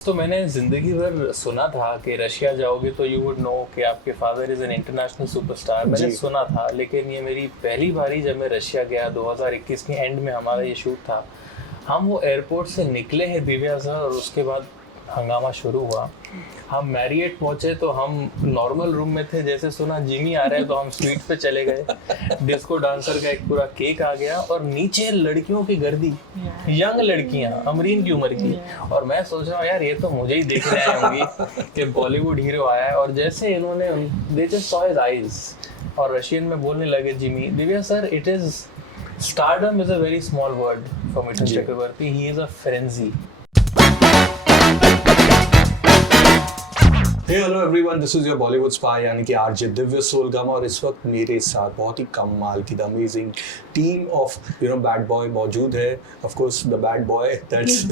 तो मैंने जिंदगी भर सुना था कि रशिया जाओगे तो यू वुड नो कि आपके father is an international superstar. मैंने सुना था, लेकिन ये मेरी पहली बारी जब मैं रशिया गया 2021 के एंड में हमारा ये शूट था। हम वो एयरपोर्ट से निकले हैं दिव्या सर, और उसके बाद हंगामा शुरू हुआ। हम मैरियट पहुंचे तो हम नॉर्मल रूम में थे, जैसे सुना जिमी आ रहा है तो हम स्वीट पे चले गए। डिस्को डांसर का एक पूरा केक आ गया और नीचे लड़कियों की गर्दी, यंग लड़कियां अमरीन की उम्र की। और मैं सोच रहा हूँ यार ये तो मुझे ही देखने आई होंगी कि बॉलीवुड हीरो आया है। और जैसे इन्होंने they just saw his eyes और रशियन में बोलने लगे, Jimmy Divya sir, it is stardom is a very small word for Mithun Chakraborty, he is a frenzy. Hey hello everyone, this is your Bollywood spy यानी कि आरजे दिव्य सोलगामा। और इस वक्त मेरे साथ बहुत ही कमाल की the amazing team of bad boy मौजूद है। Of course the bad boy, that's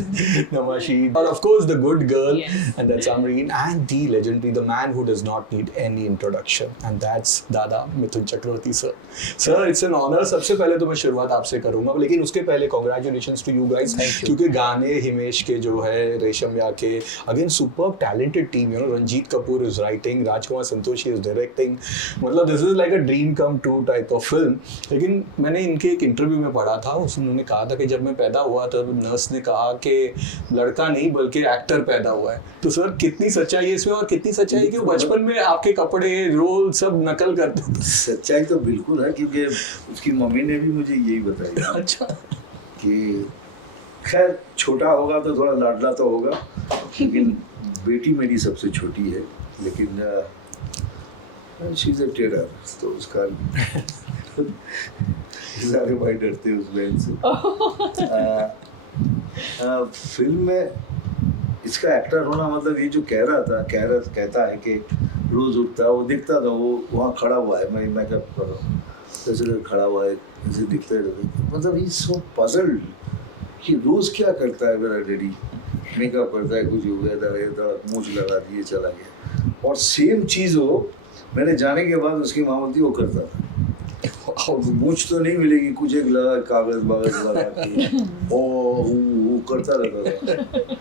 Namashi, और of course the good girl, and that's Amreen, and the legendary, the man who does not need any introduction, and that's Dada Mithun Chakraborty sir. Sir, it's an honour. सबसे पहले तो मैं शुरुआत आपसे करूंगा, लेकिन उसके पहले कांग्रेचुलेशंस टू यू गाइस, क्योंकि गाने हिमेश के जो है, रेशम या के, again super talented team, Ranjit Kapoor is writing, Rajkumar Santoshi is directing. मतलब this is like a dream come true type of film. लेकिन मैंने इनके एक इंटरव्यू में पढ़ा था, उन्होंने कहा था कि जब मैं पैदा हुआ तब नर्स ने कहा कि लड़का नहीं बल्कि एक्टर पैदा हुआ है। तो सर, कितनी सच्चाई है इसमें, और कितनी सच्चाई है कि वो बचपन में आपके कपड़े, रोल सब नकल करते थे? सच्चाई तो बिल्कुल है, क्योंकि उसकी मम्मी ने भी मुझे यही बताया। अच्छा। कि खैर छोटा होगा तो थोड़ा लाडला तो होगा, लेकिन बेटी मेरी सबसे छोटी है, लेकिन शी इज अ टेरर, तो उसका सारे भाई डरते हैं उस बहन से। फिल्म में इसका एक्टर होना मतलब ये जो कह रहा था, कहता है कि रोज उठता है, वो दिखता था, वो वहाँ खड़ा हुआ है, मैं मेकअप कर रहा हूँ, जैसे खड़ा हुआ है, ऐसे दिखता है, मतलब ही सो पजल्ड कि रोज क्या करता है मेरा डैडी। मेकअप करता है, कुछ हो गया, मूंछ लगा दिए, चला गया। और सेम चीज़ हो मैंने जाने के बाद उसकी माँ बोलती वो करता था। और मूंछ तो नहीं मिलेगी, कुछ एक लगा कागज बागज लगा के वो करता रहता था।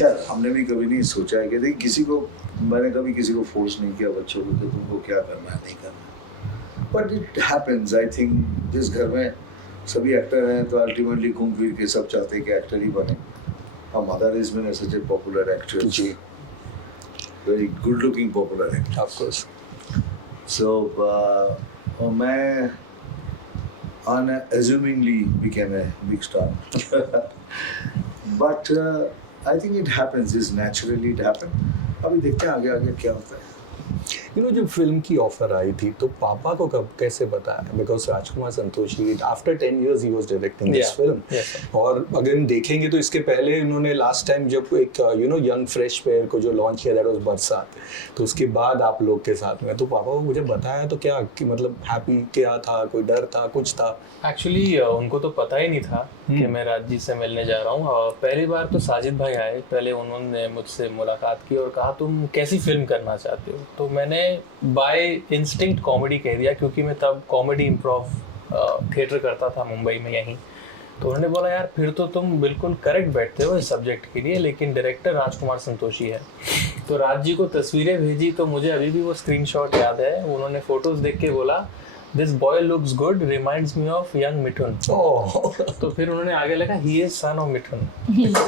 यार हमने भी कभी नहीं सोचा है कि देखिए मैंने कभी किसी को फोर्स नहीं किया बच्चों को कि तुमको क्या करना है नहीं करना, but it happens. I think जिस घर में सभी एक्टर हैं तो अल्टीमेटली घूम फिर के सब चाहते हैं कि एक्टर ही बने। Our mother is such a popular actress, very good-looking popular actress. Of course. So, मैं unassumingly became a big star. But I think it happens. It's naturally it happened. अभी देखते हैं आगे क्या होता है। जब फिल्म की ऑफर आई थी तो पापा को कब कैसे बताया? Because Rajkumar Santoshi after 10 years he was directing this film. और अगर देखेंगे तो इसके पहले उन्होंने लास्ट टाइम जब एक यंग फ्रेश पेयर को जो लॉन्च किया, दैट वाज बरसात, तो उसके बाद आप लोग के साथ में, तो पापा को मुझे बताया तो क्या कि मतलब हैप्पी क्या था, कोई डर था, कुछ था? एक्चुअली उनको तो पता ही नहीं था कि मैं राज जी से मिलने जा रहा हूँ। पहली बार तो साजिद भाई आए, पहले उन्होंने मुझसे मुलाकात की और कहा तुम कैसी फिल्म करना चाहते हो। तो मैंने बाय इंस्टिंक्ट कॉमेडी कह दिया, क्योंकि मैं तब कॉमेडी इम्प्रोव थिएटर करता था मुंबई में यहीं। तो उन्होंने बोला यार फिर तो तुम बिल्कुल करेक्ट बैठते हो इस सब्जेक्ट के लिए, लेकिन डायरेक्टर राजकुमार संतोषी है। तो राज जी को तस्वीरें भेजी, तो मुझे अभी भी वो स्क्रीनशॉट याद है। उन्होंने फोटोज देख के बोला this boy looks good, reminds me of young Mithun. तो फिर उन्होंने आगे लिखा ही इज सन ऑफ मिथुन।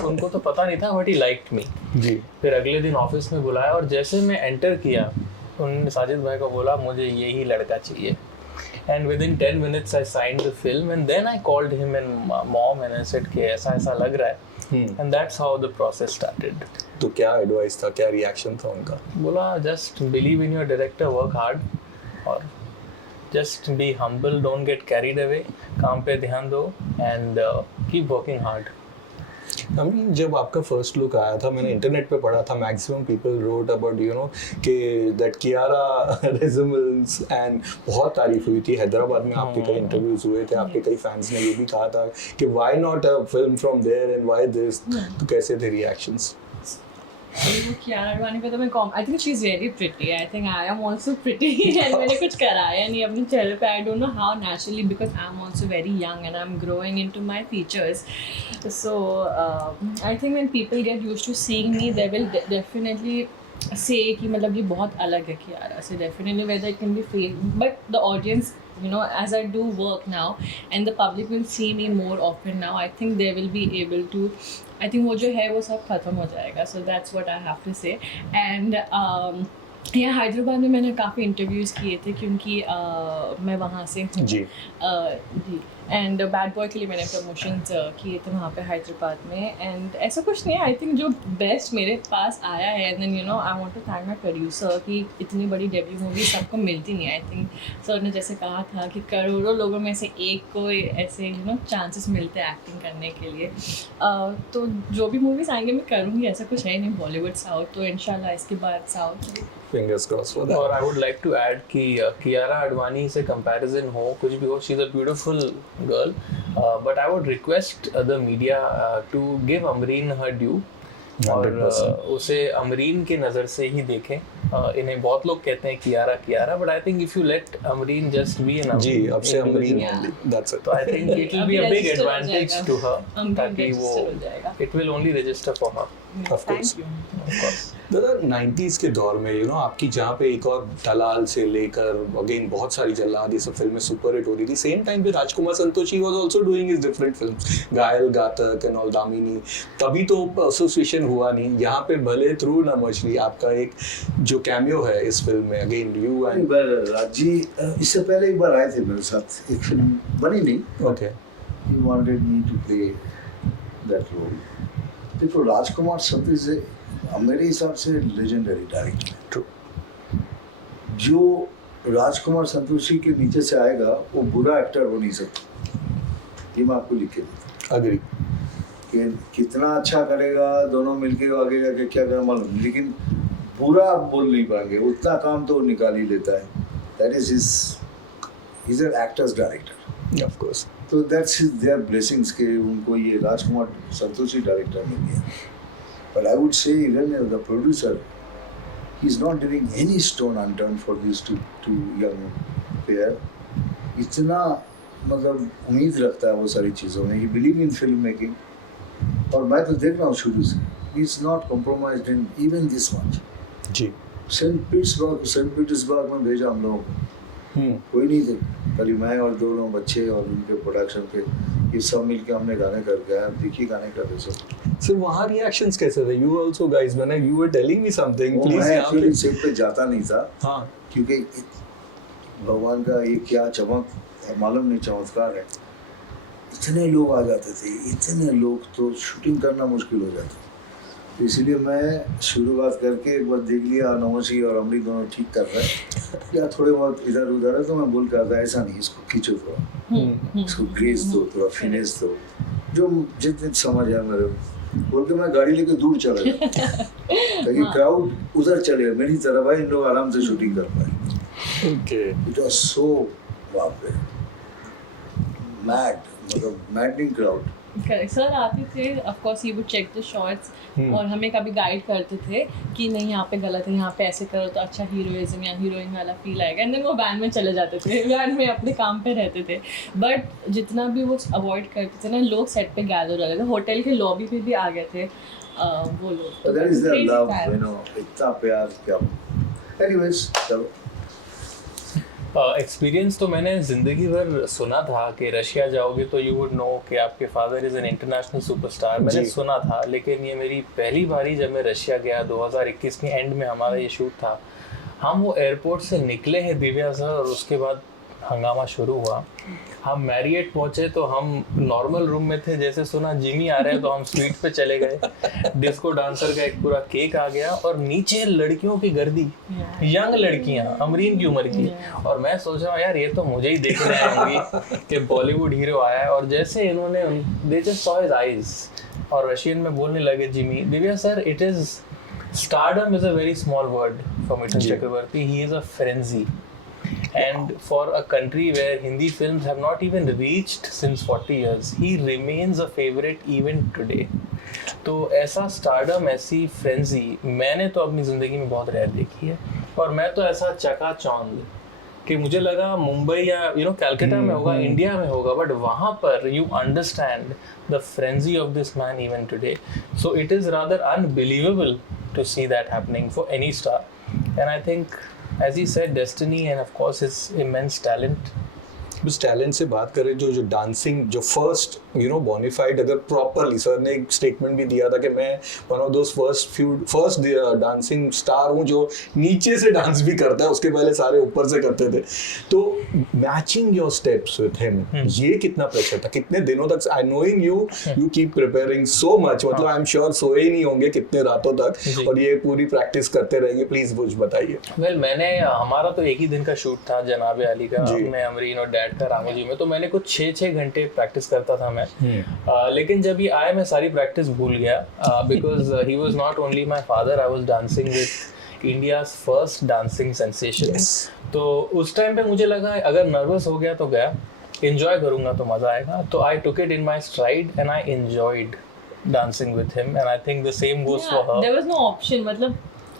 उनको तो पता नहीं था, बट ही लाइक्ड मी जी। फिर अगले दिन ऑफिस में बुलाया और जैसे मैं एंटर किया उन्होंने साजिद भाई को बोला मुझे यही लड़का चाहिए। And within 10 minutes I signed the film, and then I called him and mom and I said कि ऐसा लग रहा है। And that's how the process started. तो क्या एडवाइस था, क्या रिएक्शन था उनका? बोला just believe in your director, work hard, और just be humble, don't get carried away, काम पे ध्यान दो and keep working hard. जब आपका फर्स्ट लुक आया था, मैंने इंटरनेट पे पढ़ा था, मैक्सिमम पीपल रोट अबाउट कि दैट कियारा रिजेम्बल्स, एंड बहुत तारीफ हुई थी। हैदराबाद में आपके कई इंटरव्यूज हुए थे, आपके कई फैंस ने ये भी कहा था कि why not a film from there and why this. तो कैसे थे रिएक्शंस? कियारा आडवाणी पे तो मैं I think she is very pretty. I think I am also pretty. And मैंने कुछ कराया नहीं अपने चेहरे पे. I don't know how naturally because I am also very young and I am growing into my features. So I think when people get used to seeing me they will definitely say कि मतलब ये बहुत अलग है कियारा से. Definitely whether it can be fake, but the audience, you know, as I do work now and the public will see me more often now, I think they will be able to, I think वो जो है वो सब खत्म हो जाएगा. So that's what I have to say. And यहाँ हैदराबाद में मैंने काफ़ी इंटरव्यूज़ किए थे क्योंकि मैं वहाँ से हूँ जी जी. एंड बैड बॉय के लिए मैंने प्रमोशंस किए थे वहाँ पे हैदराबाद में. एंड ऐसा कुछ नहीं है. आई थिंक जो बेस्ट मेरे पास आया है, and then you know I want to thank my producer कि इतनी बड़ी डेब्यू मूवी सबको मिलती नहीं. आई थिंक सर ने जैसे कहा था कि करोड़ों लोगों में से एक को ऐसे यू नो चांसेस मिलते हैं एक्टिंग करने के लिए. तो जो भी मूवीज़ आएंगे मैं करूँगी. ऐसा कुछ है नहीं बॉलीवुड साउथ, तो इंशाल्लाह इसके बाद south. fingers crossed for that. और I would like to add कि कियारा आडवाणी से comparison हो कुछ भी हो, she's a beautiful girl, but I would request the media to give Amreen her due. और 100%. उसे अमरीन के नज़र से ही देखें. इन्हें बहुत लोग कहते हैं Kiara Kiara, but I think if you let Amreen just be an जी अब से Amreen Yeah. only. That's it. तो I think it will be a अभी big register हो advantage जाएगा. to her अमरीन ताकि वो register हो जाएगा. it will only register for her. Of course. Thank you. Of course. दादा 90s के दौर में यू नो आपकी जहाँ पे एक और दलाल से लेकर अगेन बहुत सारी जल्लाद ये सब फिल्में सुपर हिट हो रही थी. सेम टाइम पे Rajkumar Santoshi was also doing his different films, Ghayal, Ghatak and all, Damini. तभी तो एसोसिएशन हुआ नहीं. यहाँ पे भले थ्रू ना मछली आपका एक जो कैमियो है इस फिल्म में, अगेन यू एक एंड बार राजी इससे पहले एक बार आए थे मेरे साथ. एक फिल्म बनी नहीं. Okay He wanted me to play that role. देखो राजकुमार संतोषी मेरे हिसाब से लेजेंडरी डायरेक्टर है. ट्रू. जो राजकुमार संतोषी के नीचे से आएगा वो बुरा एक्टर हो नहीं सकता. ये मैं आपको लिख के देता अग्री. कि कितना अच्छा करेगा दोनों मिलके आगे जाके क्या करना मालूम नहीं, लेकिन बुरा आप बोल नहीं पाएंगे. उतना काम तो वो निकाल ही लेता है. That is his an actor's director. Of course. तो दैट्स देयर ब्लेसिंग्स के उनको ये राजकुमार संतोषी डायरेक्टर मिल गया. But I would say even the producer he is not giving any stone unturn for this two young pair. इतना मतलब उम्मीद रखता है वो सारी चीज़ों में. He believe in film making. और मैं तो देख रहा हूँ शुरू से ही is not compromised in even this much. जी. सेंट पीटर्सबर्ग में भेजा हम लोगों को. कोई नहीं थे, खाली मैं और दोनों बच्चे और उनके प्रोडक्शन के ये सब मिलके हमने गाने कर गया. देखिए गाने कर रहे सब. सर वहाँ रिएक्शंस कैसे थे? You also guys when you were telling me something please. मैं एक्चुअली सेट पे जाता नहीं था. हाँ क्योंकि भगवान का ये क्या चमक मालूम नहीं, चमत्कार है. इतने लोग आ जाते थे, इतने लोग तो शूटिंग करना मुश्किल हो जाता. तो इसीलिए मैं शुरुआत करके एक बार देख लिया नौशी और अमरी दोनों ठीक कर रहे हैं या थोड़े बहुत इधर उधर है, तो मैं बोल के आता ऐसा नहीं, इसको खींचो थोड़ा, इसको ग्रेस दो, थोड़ा फिनेस दो, जो जितने समझ है मेरे बोल के मैं गाड़ी लेके दूर चला गया ताकि क्राउड उधर चले मेरी तरफ आए, इन लोग आराम से शूटिंग कर पाए. ओके. इट वाज सो बाप रे मैड, मतलब मैडनिंग क्राउड. करेक्ट. सर आते थे, of course he would check the shots और हमें कभी गाइड करते थे कि नहीं यहाँ पे गलत है, यहाँ पे ऐसे करो तो अच्छा हीरोइज्म या हीरोइन वाला फील आएगा. एंड देन वो वैन में चले जाते थे, वैन में अपने काम पे रहते थे. बट जितना भी वो अवॉइड करते थे ना, लोग सेट पे गैदर हो रहे थे, होटल के लॉबी पे भी आ गए थे वो लोग. That is their love, you know, इतना प्यार क्या. एनीवेज चलो. एक्सपीरियंस तो मैंने ज़िंदगी भर सुना था कि रशिया जाओगे तो यू वुड नो कि आपके father is an international superstar. मैंने सुना था, लेकिन ये मेरी पहली बारी जब मैं रशिया गया 2021 के एंड में हमारा ये शूट था. हम वो एयरपोर्ट से निकले हैं दिव्या सर, और उसके बाद हंगामा शुरू हुआ. हम मैरियट पहुंचे तो हम नॉर्मल रूम में थे, जैसे सुना जिमी आ रहे हैं तो हम स्वीट पे चले गए. डिस्को डांसर का एक पूरा केक आ गया और नीचे लड़कियों की गर्दी, यंग लड़कियां अमरीन की उम्र की. और मैं सोच रहा हूँ यार ये तो मुझे ही देखने आएंगी कि बॉलीवुड हीरो आया है. और जैसे इन्होंने they just saw his eyes और रशियन में बोलने लगे Jimmy, Divya sir it is stardom is a very small word for Mithun Chakraborty. He is a frenzy. And for a country where Hindi films have not even reached since 40 years, he remains a favorite even today. तो ऐसा stardom, ऐसी frenzy मैंने तो अपनी ज़िंदगी में बहुत rare देखी है। और मैं तो ऐसा चकाचौंध कि मुझे लगा मुंबई या कलकत्ता में होगा, इंडिया में होगा, बट वहाँ पर you understand the frenzy of this man even today. So it is rather unbelievable to see that happening for any star. And I think as he said, destiny and of course his immense talent. बस talent से बात करें, जो dancing, जो first bonafide, अगर properly sir ने एक statement भी दिया था कि मैं one of those first dancing star हूँ जो नीचे से डांस भी करता है, उसके पहले सारे ऊपर से करते थे। तो matching your steps with him, ये कितना प्रेशर था, कितने दिनों तक? I knowing you keep preparing so much, मतलब आई एम श्योर सोए ही नहीं होंगे कितने रातों तक, और ये पूरी प्रैक्टिस करते रहेंगे। प्लीज कुछ बताइए। वेल, हमारा तो एक ही दिन का शूट था जनाबे अली का, मैं अमरीन और डैड था रामू जी में, तो मैंने कुछ 6 घंटे प्रैक्टिस करता था मैं। लेकिन जब ये आए मैं सारी प्रैक्टिस भूल गया, because he was not only my father, I was dancing with India's first dancing sensation. तो उस टाइम पे मुझे लगा अगर नर्वस हो गया तो गया, एंजॉय करूंगा तो मजा आएगा। तो I took it in my stride and I enjoyed dancing with him, and I think the same goes for her. There was no option, मतलब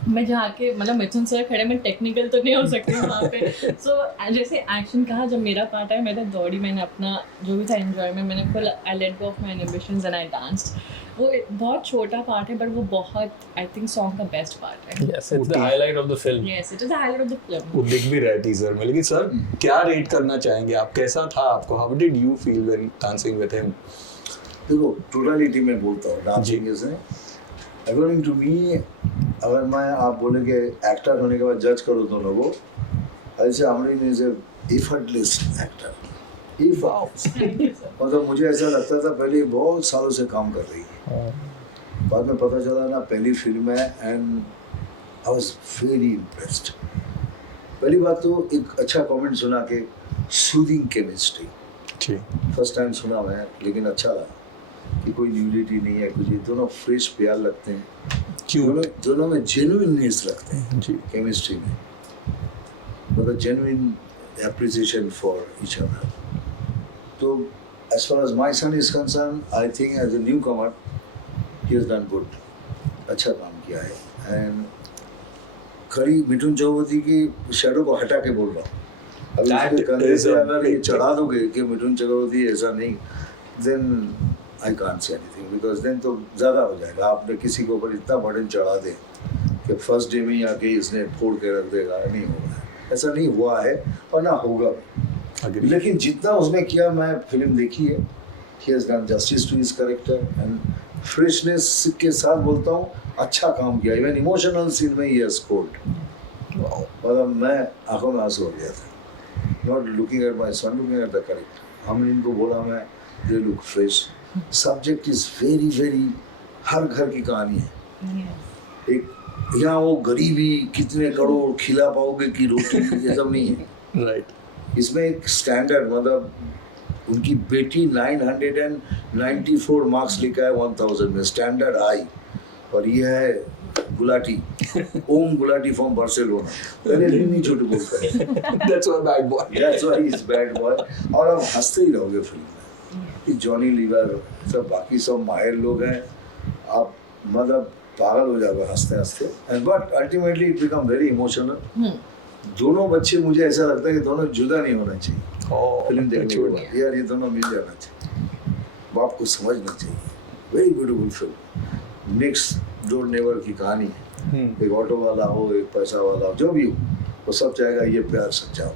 मैं जहाँ के मतलब मिथुन सर खड़े, मैं टेक्निकल तो नहीं हो सकती वहाँ पे। सो जैसे एक्शन कहा, जब मेरा पार्ट है मैं तो दौड़ी, मैंने अपना जो भी था एंजॉयमेंट, मैंने full I let go of my ambitions and I danced. वो बहुत छोटा पार्ट है, बट वो बहुत आई थिंक सॉन्ग का बेस्ट पार्ट है। Yes, it's the highlight of the film. Yes, it is the highlight of the film. वो दिख भी रहा है टीजर में। लेकिन सर क्या रेट करना चाहेंगे आप, कैसा था आपको, how did you feel when dancing with him? देखो, टोटलिटी में बोलता हूँ, dancing is according to me, अगर मैं आप बोले कि एक्टर होने के बाद जज करो दोनों को, ऐसे अमरीन इज एफर्टलेस एक्टर। मतलब मुझे ऐसा लगता था पहले बहुत सालों से काम कर रही है, बाद में पता चला ना पहली फिल्म है, and I was very impressed. पहली बात तो एक अच्छा कमेंट सुना के सूदिंग केमिस्ट्री, फर्स्ट टाइम सुना मैं, लेकिन अच्छा लगा कि कोई न्यूडिटी नहीं है कुछ, दोनों फ्रेश प्यार लगते हैं, दोनों में जेन्युइननेस रखते हैं जी केमिस्ट्री में, मतलब genuine appreciation for each other. तो as far as my son is concerned, I think as a newcomer he has done good, अच्छा काम किया है। एंड खरी मिठुन चक्रवर्ती की शैडो को हटा के बोल रहा हूँ, अभी कंधे से अगर ये चढ़ा दोगे कि मिठुन चक्रवर्ती ऐसा नहीं, then I can't say anything, because then तो ज़्यादा हो जाएगा। आपने किसी के ऊपर इतना बर्डन चढ़ा दे कि फर्स्ट डे में ही आके इसने फोड़ के रख देगा, नहीं होगा, ऐसा नहीं हुआ है और ना होगा। लेकिन जितना उसने किया, मैं फिल्म देखी है, he has done justice to his character and freshness के साथ बोलता हूँ, अच्छा काम किया। इवन इमोशनल सीन में ही हैज़ स्कोर्ड, मतलब मैं आंखों में आंसू हो गया था, not looking at my son, looking at the character. हमने इनको बोला, मैं they look fresh, subject is very very, हर घर की कहानी है। एक यहाँ वो गरीबी कितने करोड़ खिला पाओगे कि रोटी, ये सब नहीं है। राइट। इसमें एक स्टैंडर्ड, मतलब उनकी बेटी 994 मार्क्स लिखा है 1000 में, स्टैंडर्ड आई, और ये है गुलाटी, ओम गुलाटी फ्रॉम बार्सिलोना। पहले दिन नहीं झूठ बोलता है, that's why bad boy, that's why he is bad boy. और आप हंसते ही रहोगे फिल्म में, जॉनी लीवर सब बाकी सब माहिर लोग हैं, आप मतलब पागल हो जाओगे हंसते हंसते। And but ultimately it become very emotional. दोनों बच्चे, मुझे ऐसा लगता है कि दोनों जुदा नहीं होना चाहिए फिल्म देखने के बाद, यार ये दोनों मिल जाना चाहिए, बाप को समझना चाहिए। Very beautiful film, next door neighbour की कहानी है। एक ऑटो वाला हो, एक पैसा वाला हो, जो भी हो, वो सब चाहेगा ये प्यार सच्चा हो।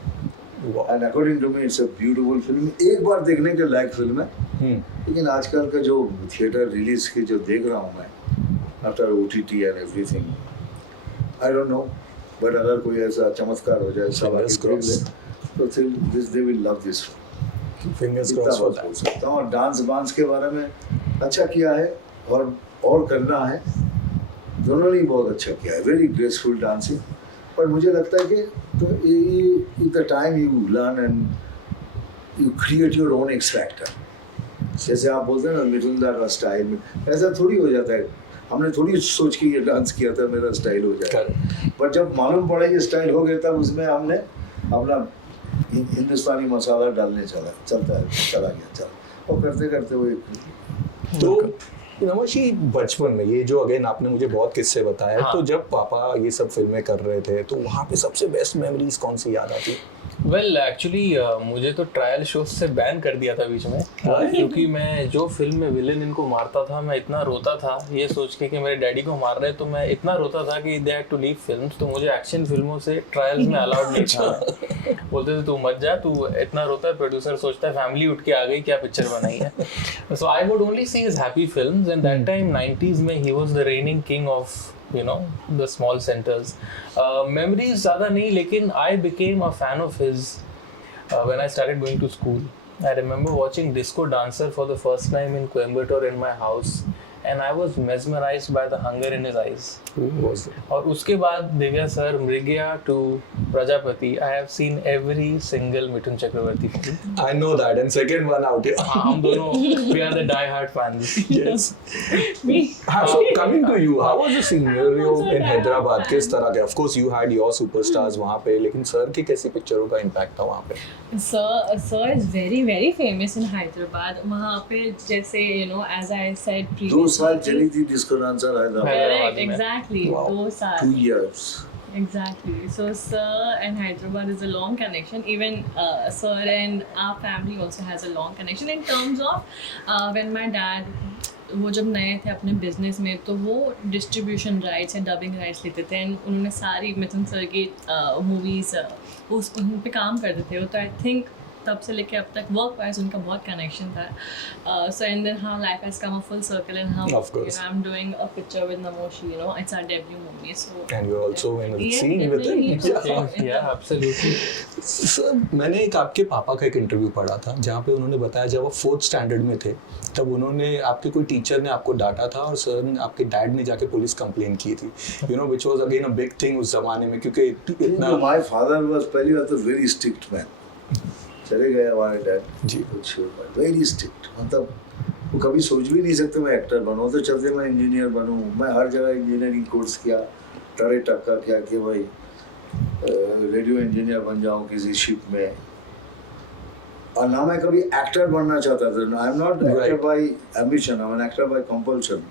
And according to me it's a beautiful film, एक बार देखने के लायक फिल्म है। लेकिन आजकल का जो थिएटर रिलीज की जो देख रहा हूँ मैं, after OTT and everything, I don't no, but अगर कोई ऐसा चमत्कार हो जाए सब तो they will love this film. Fingers crossed for that. सकता हूँ। और डांस के बारे में अच्छा किया है, और करना है, दोनों ने बहुत अच्छा किया है, वेरी ग्रेसफुल डांसिंग। पर मुझे लगता है कि तो the time you learn and you create your own x factor, जैसे आप बोलते हैं ना मिथुन दा का स्टाइल में, ऐसा थोड़ी हो जाता है। हमने थोड़ी सोच के ये डांस किया था मेरा स्टाइल हो जाए, पर जब मालूम पड़ा ये स्टाइल हो गया तब उसमें हमने अपना हिंदुस्तानी मसाला डालने चला गया, और करते करते वो तो नमोशी बचपन में ये जो अगेन आपने मुझे बहुत किस्से बताए, हाँ. तो जब पापा ये सब फिल्में कर रहे थे तो वहाँ पे सबसे बेस्ट मेमोरीज कौन सी याद आती? वेल एक्चुअली मुझे तो ट्रायल शो से बैन कर दिया था बीच में, क्योंकि मैं जो फिल्म में विलेन इनको मारता था मैं इतना रोता था ये सोच के कि मेरे डैडी को मार रहे, तो मैं इतना रोता था कि they had to leave films, तो मुझे एक्शन फिल्मों से ट्रायल्स में अलाउड नहीं था। बोलते थे तू मत जा, तू इतना रोता है, प्रोड्यूसर सोचता है फैमिली उठ के आ गई क्या पिक्चर बनाई है। So I would only see his happy films, and that time 90s में he was the reigning king of the small centers. Memories ज़्यादा नहीं, लेकिन I became a fan of his when I started going to school. I remember watching Disco Dancer for the first time in Coimbatore in my house, and I was mesmerized by the hunger in his eyes. Who was it? और उसके बाद Divya sir, Mrigaya to Prajapati, I have seen every single Mithun Chakraborty film. I know that, and second one out here. हाँ, हम दोनों we are the die-hard fans. Yes. Me. So coming to you, how was the scenario in Hyderabad? किस तरह के? Of course, you had your superstars वहाँ पे, लेकिन sir की कैसी पिक्चरों का impact था वहाँ पे? Sir is very very famous in Hyderabad. वहाँ पे जैसे as I said 2 साल चली थी disco dancer Hyderabad, Correct, exactly. Wow. 2 साल. 2 years. Exactly. So Sir and Hyderabad is a long connection. Even Sir and our family also has a long connection in terms of when my dad वो जब नए थे अपने business में तो वो distribution rights या डबिंग राइट्स लेते थे, एंड उन्होंने सारी मिथुन सर की मूवीज़ उन पे काम करते थे। तो आई थिंक तब से लेके अब तक वर्क वाइज उनका बहुत कनेक्शन था। So and then how life has come a full circle and how Of course. I am doing a picture with Namashi, it's our debut movie. So And you're also in a Yeah, scene with him. definitely. Yeah, absolutely. Sir मैंने एक आपके पापा का एक interview पढ़ा था जहाँ पे उन्होंने बताया जब वो 4th स्टैंडर्ड में थे तब उन्होंने आपके कोई टीचर ने आपको डांटा था और सर ने आपके डैड ने जाके पुलिस कंप्लेन की थी, which was again a big thing उस जमाने में, क्योंकि इतना My father was पहली बात तो very strict man. चले गए हमारे डैड जी। कुछ वेरी स्ट्रिक्ट, मतलब वो कभी सोच भी नहीं सकते मैं एक्टर बनूँ, तो चलते मैं इंजीनियर बनूँ। मैं हर जगह इंजीनियरिंग कोर्स किया, टरे टक्का किया कि भाई रेडियो इंजीनियर बन जाऊँ किसी शिप में, और ना मैं कभी एक्टर बनना चाहता था। I am not actor by ambition, I am an actor by compulsion.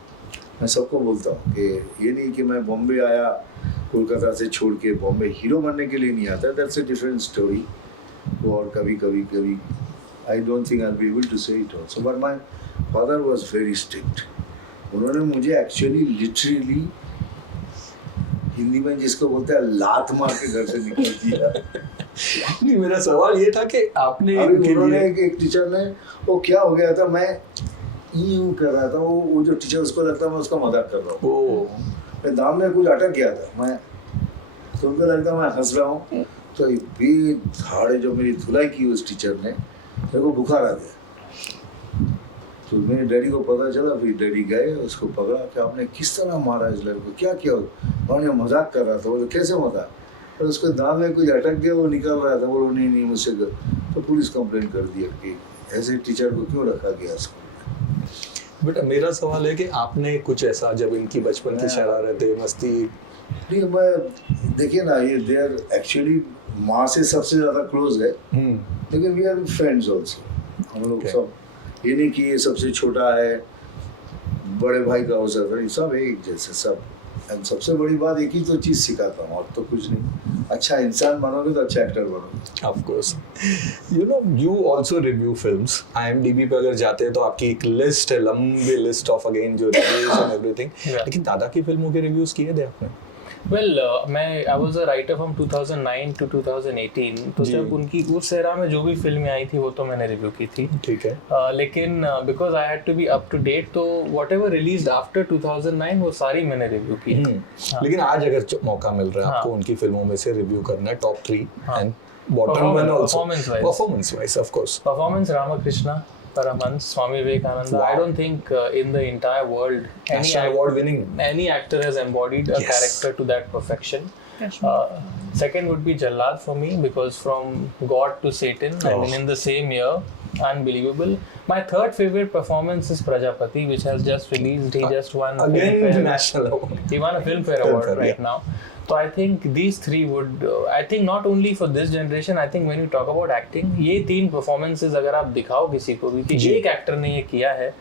मैं सबको बोलता हूँ कि ये नहीं कि मैं बॉम्बे आया कोलकाता से छोड़ के, बॉम्बे हीरो बनने के लिए नहीं आता, दैट्स अ डिफरेंट स्टोरी। और कभी I don't think I will be able to say it also, but my father was very strict. उन्होंने मुझे एक्चुअली लिटरली हिंदी में जिसको बोलते हैं लात मार के घर से निकल दिया। नहीं, मेरा सवाल ये था कि आपने अभी उन्होंने एक टीचर ने, वो क्या हो गया था, मैं यूं कर रहा था, वो जो टीचर उसको लगता मैं उसका मजाक कर रहा हूँ, मैं दाम में कुछ अटक गया था, मैं तो उनको लगता मैं हंस रहा हूँ, तो धाड़े जो मेरी धुलाई की उस टीचर ने, मेरे को बुखार आ गया। तो मेरे डैडी को पता चला, फिर डैडी गए उसको पकड़ा कि आपने किस तरह मारा इस लड़के को, क्या किया? उन्होंने मजाक कर रहा था। वो कैसे मजाक? तो उसको दांत में कुछ अटक गया, वो निकल रहा था, बोलो नहीं मुझसे तो पुलिस कंप्लेंट कर दिया कि ऐसे टीचर को क्यों रखा गया स्कूल में। बट मेरा सवाल है कि आपने कुछ ऐसा जब इनकी बचपन की शरारतें मस्ती, नहीं मैं देखिए ना, ये दे आर एक्चुअली माँ से सबसे ज़्यादा क्लोज है, लेकिन वी आर फ्रेंड्स ऑल्सो। हम लोग सब, ये नहीं कि ये सबसे छोटा है, बड़े भाई का हो सकता है, सब एक जैसे सब। एंड सबसे बड़ी बात एक ही तो चीज़ सिखाता हूँ, और तो कुछ नहीं, अच्छा इंसान बनोगे तो अच्छा एक्टर बनोगे। Of course. you also review films. IMDb पे अगर जाते हैं तो आपकी एक लिस्ट है, लंबी लिस्ट ऑफ अगेन जो रिव्यूज एंड एवरीथिंग। लेकिन दादा की फिल्मों के रिव्यूज किए थे आपने? Well I was a writer from 2009 to 2018, तो जब उनकी उस एरा में जो भी फिल्में आई थी वो तो मैंने रिव्यू की थी। ठीक है। लेकिन because I had to be up to date, तो व्हाटएवर रिलीज्ड आफ्टर 2009 वो सारी मैंने रिव्यू की है। लेकिन आज अगर मौका मिल रहा है आपको उनकी फिल्मों में से रिव्यू करना है, top 3 and bottom 1 also, performance wise of course. Performance Ramakrishna Paramhansa, Swami Vivekananda. I don't think in the entire world National award winning any actor has embodied a character to that perfection. Second would be Jallad for me, because from God to Satan, I mean in the same year, unbelievable. My third favorite performance is Prajapati, which has just released. He just won Again, Filmfare. national award. He won a Filmfare Filmfare, award right yeah. now. So I think these three would. I think not only for this generation. I think when you talk about acting, ये तीन performances अगर आप दिखाओ किसी को भी कि जी. एक एक्टर ने ये किया है,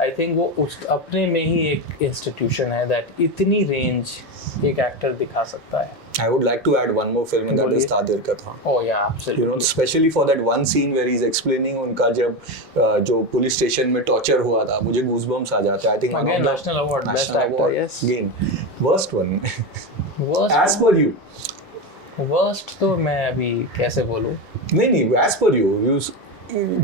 I think वो उस अपने में ही एक institution है that इतनी range एक एक्टर दिखा सकता है. I would like to add one more film, and that is Tadir का था. Oh yeah, absolutely. You know, especially for that one scene where he's explaining उनका जब जो पुलिस स्टेशन में टॉर्चर हुआ था, मुझे गूज़बम्स आ जाते हैं. I think Again, national award, best actor, yes. Again, worst one. Worst. As per you. Worst तो मैं अभी कैसे बोलूँ? नहीं, as per you,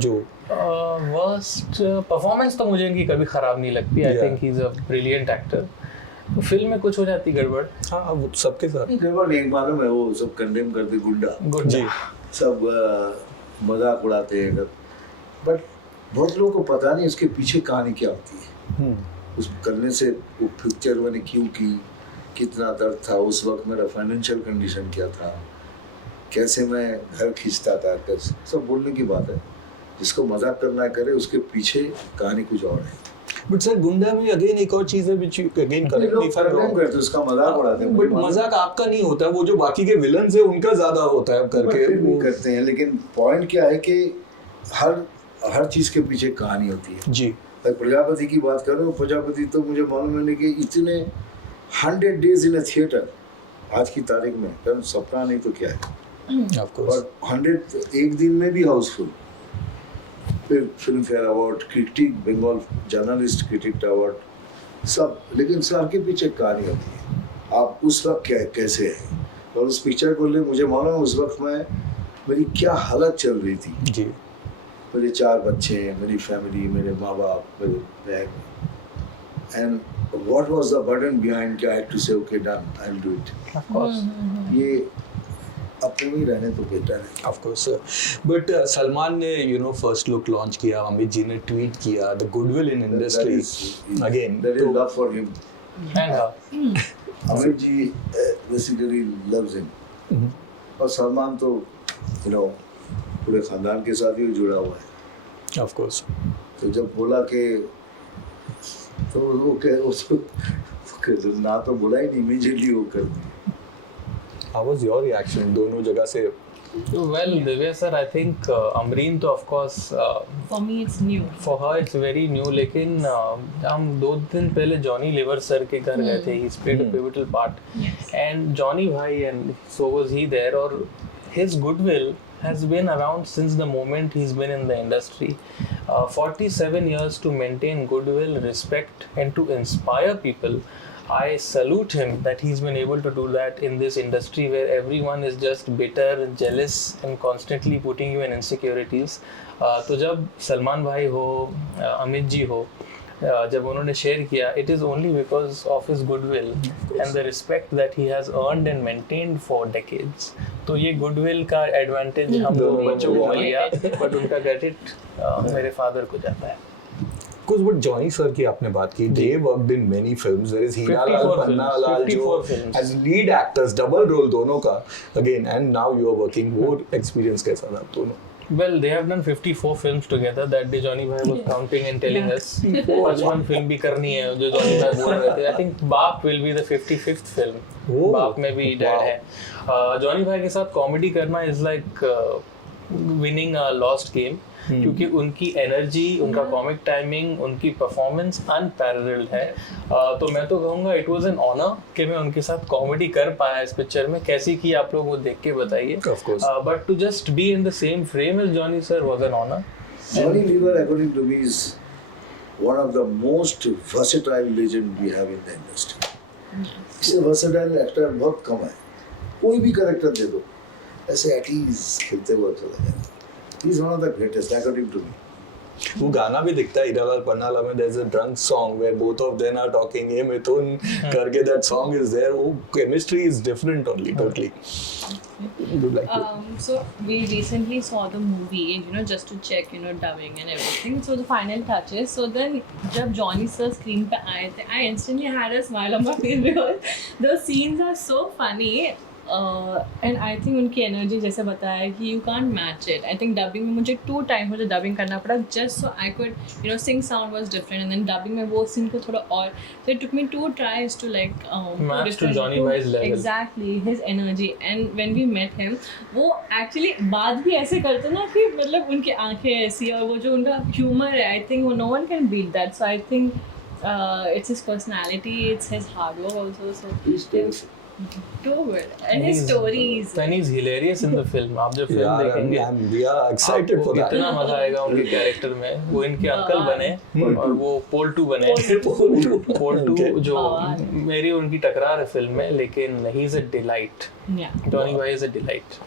जो वर्स्ट परफॉर्मेंस तो मुझे इनकी कभी खराब नहीं लगती. आई Yeah. Think he is a brilliant actor. तो फिल्म में कुछ हो जाती गड़बड़. हाँ वो सबके साथ. गड़बड़ नहीं मालूम है, वो सब कंडेम करते गुंडा गुड जी. सब मजाक उड़ाते हैं, बट बहुत लोगों को पता नहीं उसके पीछे कहानी क्या होती है. उस करने से वो पिक्चर मैंने क्यों की, कितना दर्द था उस वक्त, मेरा फाइनेंशियल कंडीशन क्या था, कैसे मैं घर खींचता था, कैसे सब बोलने की बात है. जिसको मजाक करना है करे, उसके पीछे कहानी कुछ और है. बट सर गुंडा में अगेन एक और चीज है which you again correct me if I'm wrong. करते उसका मजाक उड़ाते हैं, बट मजाक आपका नहीं होता, वो जो बाकी के विलन्स है उनका ज्यादा होता है करके फिर भी वो करते हैं. लेकिन पॉइंट क्या है कि हर चीज के पीछे कहानी होती है. जी. अगर प्रजापति की बात करूँ, प्रजापति तो मुझे मालूम है कि इतने 100 days इन अ थिएटर आज की तारीख में, कारण सपना नहीं तो क्या है. Of course. और 100 एक दिन में भी हाउसफुल. फिर Filmfare award, critic, Bengal journalist critic award, सब. लेकिन सबके पीछे कहानी होती है. आप उस वक्त कैसे हैं, और उस पिक्चर को ले, मुझे मालूम है उस वक्त मेरी क्या हालत चल रही थी. जी. मेरे 4 बच्चे हैं, मेरी फैमिली, मेरे माँ बाप, मेरे bag, and what was the burden behind कि आई हैड टू से okay done, I will do it. Of course. ये अपने में ही रहने तो बेटर है. Of course sir. But Salman ने फर्स्ट लुक लॉन्च किया, अमित जी ने ट्वीट किया, the goodwill in industry again. There is love for him. And Amit ji basically loves him. और सलमान तो पूरे खानदान के साथ ही जुड़ा हुआ है. Of course. तो जब बोला कि तो वो ना तो बोला ही नहीं, इमीडिएटली वो कर दिया. हाउ वाज योर रिएक्शन दोनों जगह से? Well, Divya sir, I think Amreen तो of course For me, it's new. for her it's very new. लेकिन हम 2 दिन पहले जॉनी लीवर सर के घर गए थे. He's played a pivotal part. Yes. And Johnny भाई, and so was he there. और his goodwill has been around since the moment he's been in the industry. 47 years to maintain goodwill, respect, and to inspire people. I salute him that he's been able to do that in this industry where everyone is just bitter, jealous, and constantly putting you in insecurities. तो जब सलमान भाई हो, अमित जी हो, जब उन्होंने share किया, it is only because of his goodwill and the respect that he has earned and maintained for decades. तो ये goodwill का advantage हम लोग बच्चों को मिल गया, but उनका credit मेरे father को जाता है. Because what Johnny sir की आपने बात की, they worked in many films. There is Hina Lal, 54 Panna films, Lal 54 जो films. as lead actors, double role दोनों का again, and now you are working. वो experience कैसा था दोनों? Well, they have done 54 films together. That day Johnny Bhai was counting and telling us 55 film भी करनी है, जो Johnny Bhai बोल रहे थे. I think बाप will be the 55th film. Oh, बाप में भी dad wow. है. Johnny Bhai के साथ comedy करना is like winning a lost game. क्योंकि उनकी एनर्जी, उनका कॉमिक टाइमिंग, उनकी परफॉर्मेंस अनपैरेलल्ड है. तो मैं तो कहूँगा इट वाज एन ऑनर कि मैं उनके साथ कॉमेडी कर पाया इस पिक्चर में. कैसी की आप लोग वो देख के बताइए. Of course. But to just be in the same frame as Johnny sir was an honour. Johnny Lever, according to me, is one of the most versatile legend we have in the industry. इससे versatile actor बहुत कम है. कोई भी character दे दो, ऐसे at ease खेलते हुए चला जाएगा. He is one of the greatest, according to me. वो गाना भी दिखता है हीरा लाल पन्ना लाल में. There's a drunk song where both of them are talking. ये मिथुन करके that song is there. वो chemistry is different only totally. Would like to. So we recently saw the movie, just to check, dubbing and everything. So the final touches. So then, जब Johnny sir screen पे आए थे, I instantly had a smile on my face because the scenes are so funny. And I think उनकी energy जैसे बताया कि you can't match it. I think dubbing में मुझे 2 टाइम मुझे डबिंग करना पड़ा just so I could you know sing sound was different and then dubbing में वो सीन को थोड़ा और so it took me 2 tries to like Match to Johnny Bhai's level. exactly his energy. And when we met him वो actually बात भी ऐसे करते ना कि मतलब उनकी आंखें ऐसी और वो जो उनका ह्यूमर है I think no one can beat that. So I think it's his personality, it's his hard work also. So He's very- too good and his stories. And he's hilarious in the film. आप जब film Yeah, देखेंगे we are excited आपको for that. कितना मजा आएगा उनके character में. वो इनके अंकल बने और वो पोल्टू बने. पोल्टू Okay. जो मेरी उनकी टकरार है फिल्म में, लेकिन ही is a delight. Yeah. Johnny भाई इज अ डिलाइट.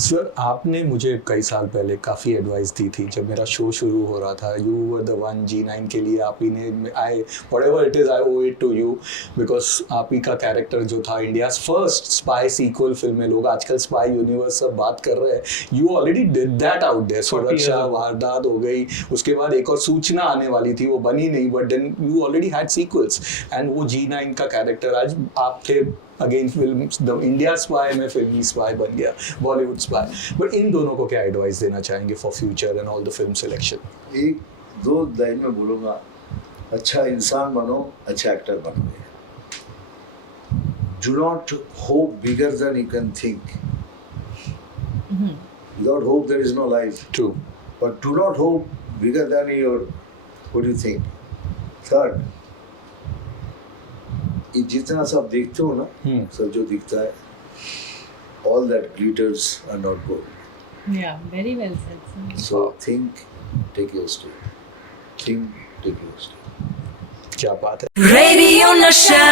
सर आपने मुझे कई साल पहले काफ़ी एडवाइस दी थी जब मेरा शो शुरू हो रहा था. You were the one G9 के लिए आप ही ने I whatever it is I owe it to you because आप ही का कैरेक्टर जो था India's first spy sequel film में. लोग आजकल स्पाई यूनिवर्स सब बात कर रहे हैं. You already did that out there. सुरक्षा वारदात हो गई, उसके बाद एक और सूचना आने वाली थी, वो बनी नहीं, but then you already had sequels and वो G9 का कैरेक्टर आज आप थे again film the India spy में फिल्मी स्पाई बन गया, बॉलीवुड स्पाई. बट इन दोनों को क्या एडवाइस देना चाहेंगे for future and all the film selection? एक दो लाइन में बोलूँगा, अच्छा इंसान बनो, अच्छा एक्टर बनो. Do not hope bigger than you can think. Without hope there is no life. True. But do not hope bigger than your, what do you think? Third, ये जितना सब देखते हो ना, सब जो दिखता है, all that glitters are not gold. Yeah, very well said, sir. So think, take your step. Think, take your step. क्या बात है. Radio Nasha.